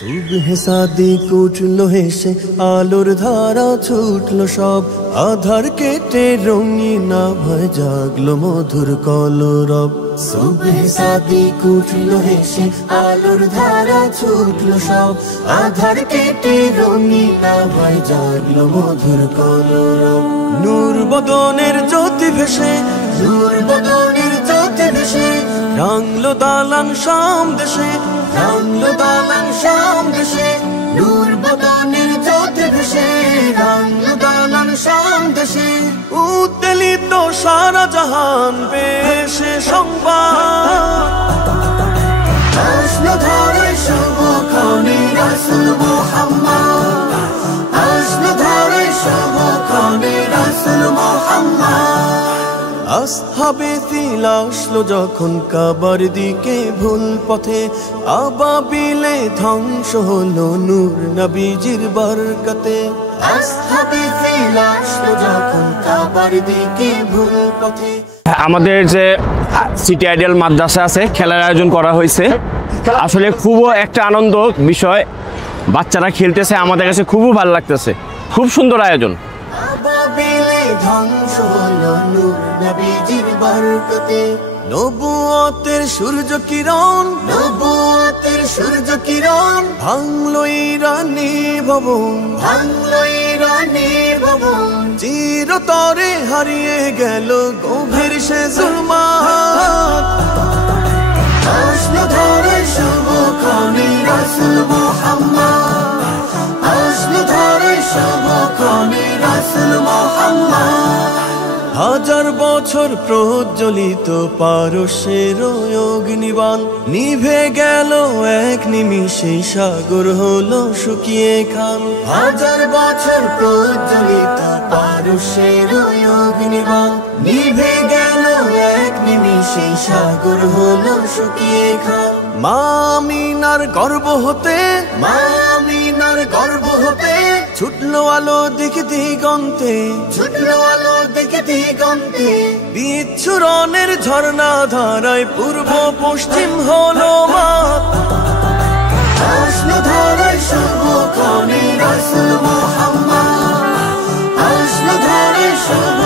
সুবহে সাদিক উঠলো হেসে, আলোর ধারা ছুটলো সব, আধার কেটে রঙিন আভায় জাগলো মধুর কলরব। সুবহে সাদিক উঠলো হেসে, আলোর ধারা ছুটলো সব, আধার কেটে রঙিন আভায় জাগলো মধুর কলরব। নূর বদনের জ্যোতি ভেসে, নূর বদনের জ্যোতি ভেসে, রাঙলো দালান শাম দেশে, রাঙলো দালান শাম দেশে। নূর বদনের জ্যোতি ভেসে, রাঙলো দালান শাম দেশে। উদ্বেলিত সারা জাহান পেশে সংবাদ, আসলো ধরায় শুভক্ষণে রাসূল মুহাম্মদ, আসলো ধরায় শুভক্ষণে রাসূল মুহাম্মদ। আসহাবে ফিল আসলো যখন কাবার দিকে ভুল পথে, আবাবিলে ধ্বংস হলো নূর নবীজির বরকতে। আসহাবে ফিল আসলো যখন কাবার দিকে ভুল পথে। আমাদের যে সিটি আইডিয়াল মাদ্রাসা আছে, খেলার আয়োজন করা হয়েছে। আসলে খুব একটা আনন্দ বিষয়, বাচ্চারা খেলতেছে, আমাদের কাছে খুবই ভালো লাগতেছে। খুব সুন্দর আয়োজন। ধ্বংস হলো নূর নবীজির বরকতে। নবুয়তের সূর্য কিরণ, নবুয়তের সূর্য কিরণ, ভাঙলো ইরানি ভবন, ভাঙলো ইরানি ভবন। চিরতরে হারিয়ে গেল গভীর সে জুলমাত, আসলো ধরায় শুভক্ষণে রাসূল মুহাম্মদ, আসলো ধরায় শুভক্ষণে রাসূল মুহাম্মদ। হাজার বছর প্রজ্বলিত পারস্যের অগ্নিবাণ নিভে গেল এক নিমিষে, সাগর হলো শুকিয়ে খান। হাজার বছর প্রজ্বলিত পারস্যের অগ্নিবাণ নিভে গেল এক নিমিষে, সাগর হলো শুকিয়ে খান। মা আমিনার গর্ভ হতে, মা আমিনার গর্ভ হতে, ছুটলো আলো দিকে দিগন্তে, ছুটলো আলো দিকে দিগন্তে। বিচ্ছুরণের ঝর্ণা ধারায় পূর্ব পশ্চিম হলো মাত, আসলো ধরায় শুভক্ষণে রাসূল মুহাম্মদ, আসলো ধরায় শুভ